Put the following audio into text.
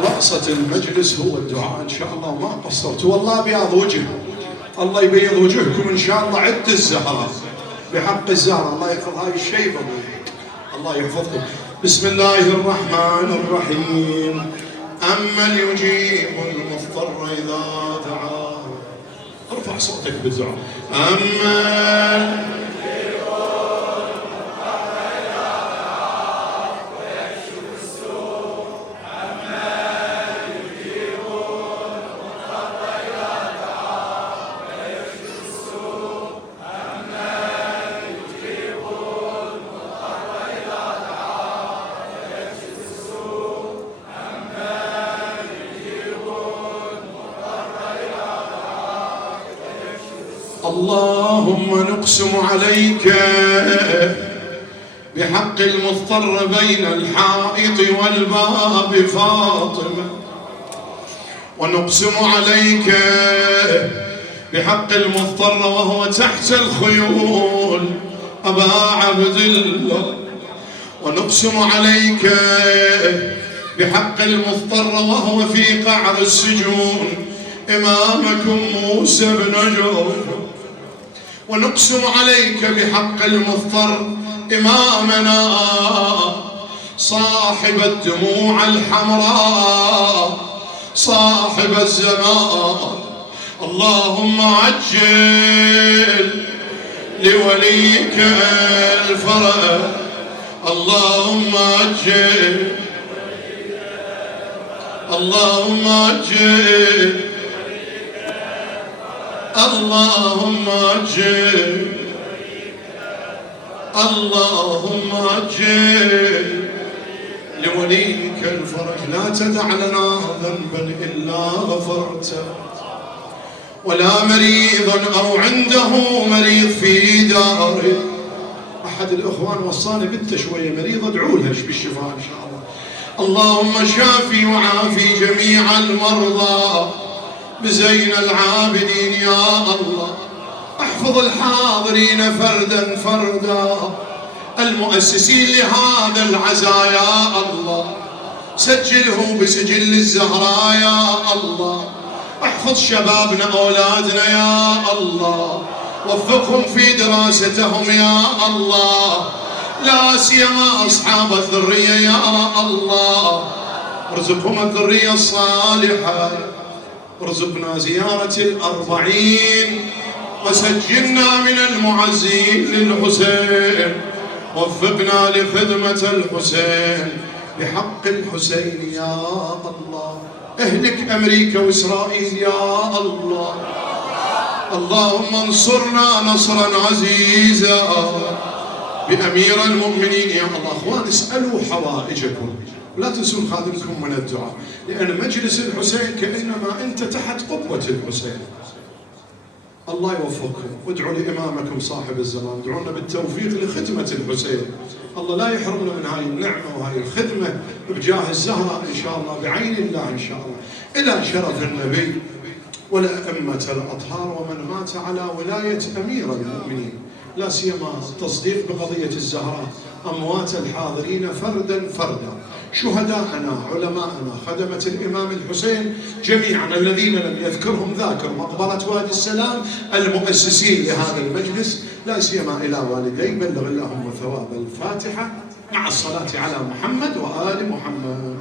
خلاصة المجلس هو الدعاء إن شاء الله، وما قصرت والله أبيض وجه. الله يبيض وجهكم إن شاء الله. عد الزهرة بحق الزهرة، الله يحفظ هاي الشيبة، الله يحفظكم. بسم الله الرحمن الرحيم. أمن يجيب المضطر إذا دعاه. ارفع صوتك بالدعاء. أمن اللهم نقسم عليك بحق المضطر بين الحائط والباب فاطمة، ونقسم عليك بحق المضطر وهو تحت الخيول أبا عبد الله، ونقسم عليك بحق المضطر وهو في قعر السجون إمامكم موسى بن جعفر، ونقسم عليك بحق المضطر إمامنا صاحب الدموع الحمراء صاحب الزمان. اللهم عجل لوليك الفرج، اللهم عجل، اللهم عجل، اللهم عجل، اللهم عجل لوليك الفرج. لا تدع لنا ذنبا إلا غفرته، ولا مريضا أو عنده مريض في داره. أحد الإخوان وصاني بنت شوية مريضة، ادعوا لها بالشفاء إن شاء الله. اللهم شافي وعافي جميع المرضى بزين العابدين يا الله. احفظ الحاضرين فردا فردا، المؤسسين لهذا العزاء يا الله، سجله بسجل الزهراء يا الله. احفظ شبابنا أولادنا يا الله، وفقهم في دراستهم يا الله، لا سيما أصحاب الذرية يا الله. ارزقهم الذرية الصالحة، ارزقنا زيارة الأربعين، وسجلنا من المعزين للحسين، وفقنا لخدمة الحسين بحق الحسين يا الله. اهلك أمريكا وإسرائيل يا الله. اللهم انصرنا نصرا عزيزا بأمير المؤمنين يا الله. أخوان اسألوا حوائجكم، لا تنسون خادمكم من الدعاء، لأن مجلس الحسين كأنما أنت تحت قبة الحسين. الله يوفقكم، وادعوا لإمامكم صاحب الزمان، ادعونا بالتوفيق لخدمة الحسين. الله لا يحرمنا من هاي النعمة وهاي الخدمة بجاه الزهرة إن شاء الله، بعين الله إن شاء الله، إلى شرف النبي والأئمة الأطهار ومن مات على ولاية أمير المؤمنين، لا سيما التصديق بقضية الزهراء، أموات الحاضرين فردا فردا، شهداءنا، علماءنا، خدمة الإمام الحسين جميعا الذين لم يذكرهم ذاكر، مقبرة وادي السلام، المؤسسين لهذا المجلس، لا سيما إلى والدي، بلغ اللهم ثواب الفاتحة مع الصلاة على محمد وآل محمد.